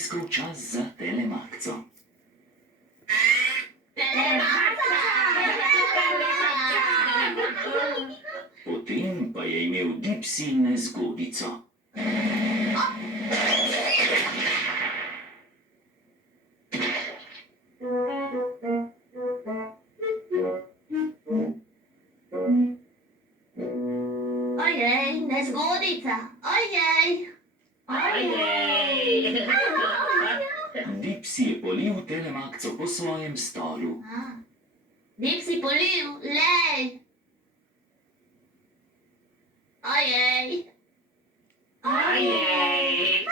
iskal čas za telemakco. Potem pa je imel Dipsy nezgodico. Ojej, nezgodica, ojej. Ojej. Dipsy je polil telemakco po svojem stolu. Dipsy polil, lej. Ojej. Ojej.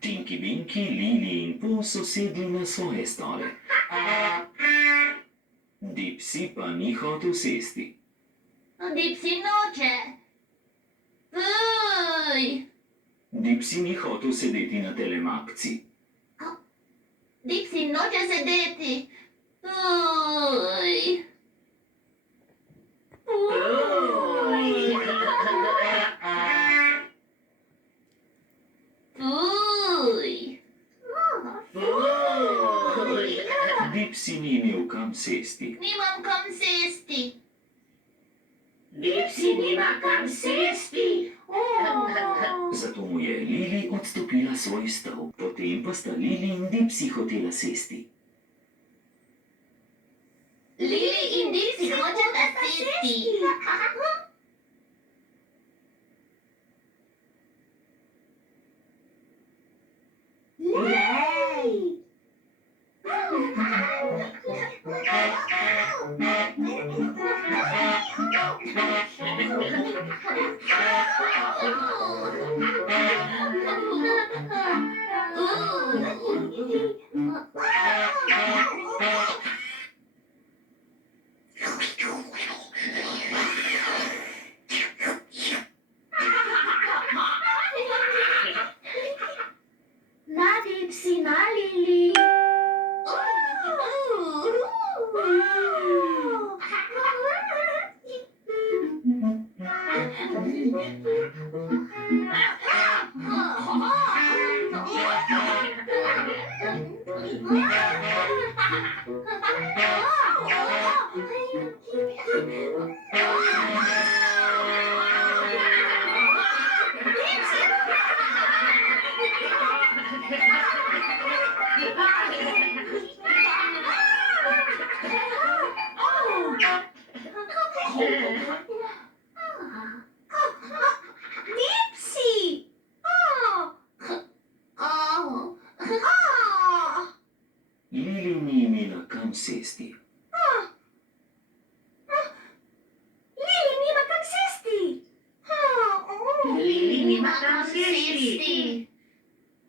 Tinky, Binky, Lili in Po so sedli na svoje stole. Dipsy pa ni hotel sesti. Dipsy noče. Fuj. Dipsy ni hotel sedeti na telemakci. Dipsy noče sedeti. Fuj. Fuj. Fuj. Fuj. Dipsy ni imel kam sesti. Nimam kam sesti. Dipsy nima kam sesti. Zato mu je Lili odstopila svoj stol. Potem pa sta Lili in Dipsy hotela sesti. Lili in Dipsy hočeta sesti. Lej. Na Dipsy, na Lili. Dipsy! Lili ni imela kam sesti. Lili nima kam sesti. Lili nima kam sesti.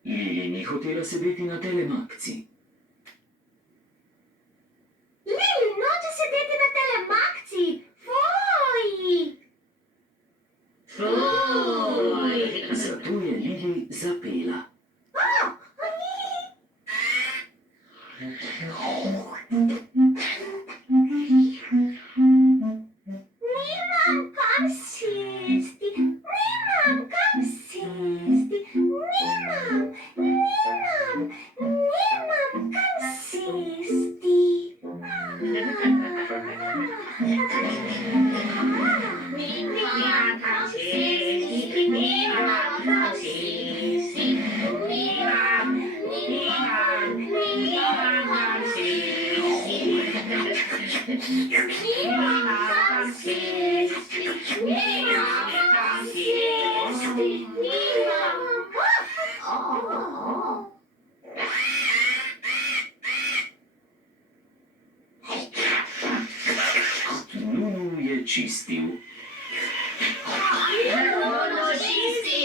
Lili ni hotela sedeti na telemakci. Lili noče sedeti na telemakci. Fuj! Fuj. Zato je Lili zapela. Nimam kam sesti. Nimam kam sesti. Nimam kam sesti. Nima kam sesti. Nima kam sesti. Nima kam sesti. Nima kam sesti. Nima kam sesti. Nunu je čistil. Ono čisti.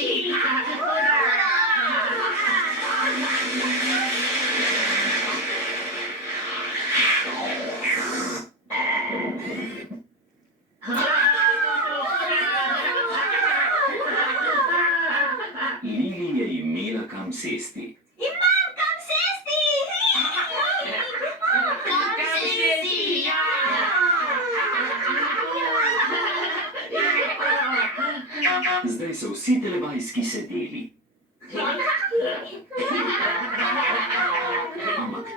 Lili je imela kam sesti. Imam kam sesti. Kam sesti. Zdaj so vsi telebajski sedeli.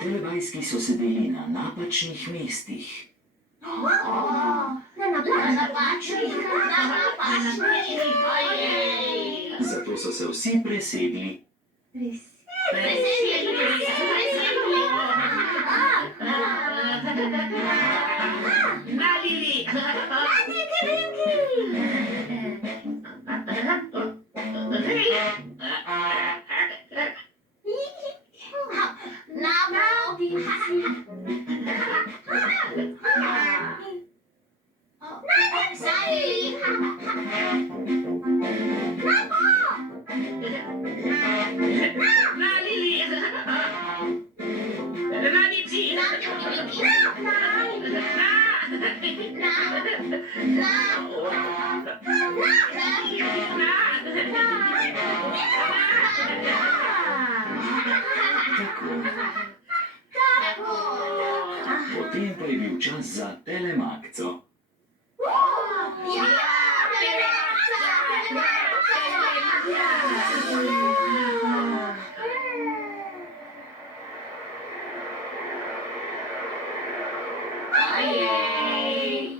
Telebajski so sedeli na napačnih mestih. Na napačnih. Ojej. Zato so se vsi presedli. Presedli. Na Lili. Na Lili. Na Dipsy. Tako. Potem pa je bil čas za telemakco. Ojej.